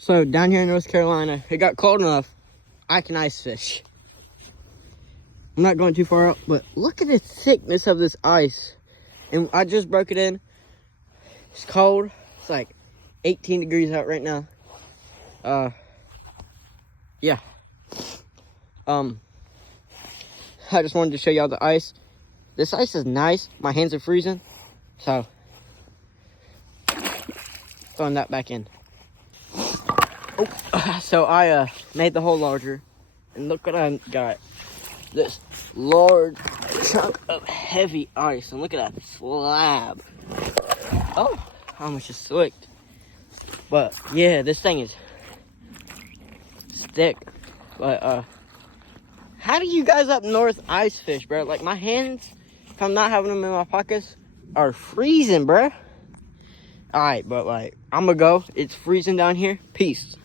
So down here in North Carolina, it got cold enough, I can ice fish. I'm not going too far out, but look at the thickness of this ice. And I just broke it in. It's cold. It's like 18 degrees out right now. Yeah. I just wanted to show y'all the ice. This ice is nice. My hands are freezing. So, throwing that back in. Oh, so I made the hole larger. And look what I got. This large chunk of heavy ice. And look at that slab. Oh, I almost just slicked. But yeah, this thing is thick. But how do you guys up north ice fish, bro? Like my hands, if I'm not having them in my pockets, are freezing, bro. All right, but like I'm gonna go. It's freezing down here. Peace.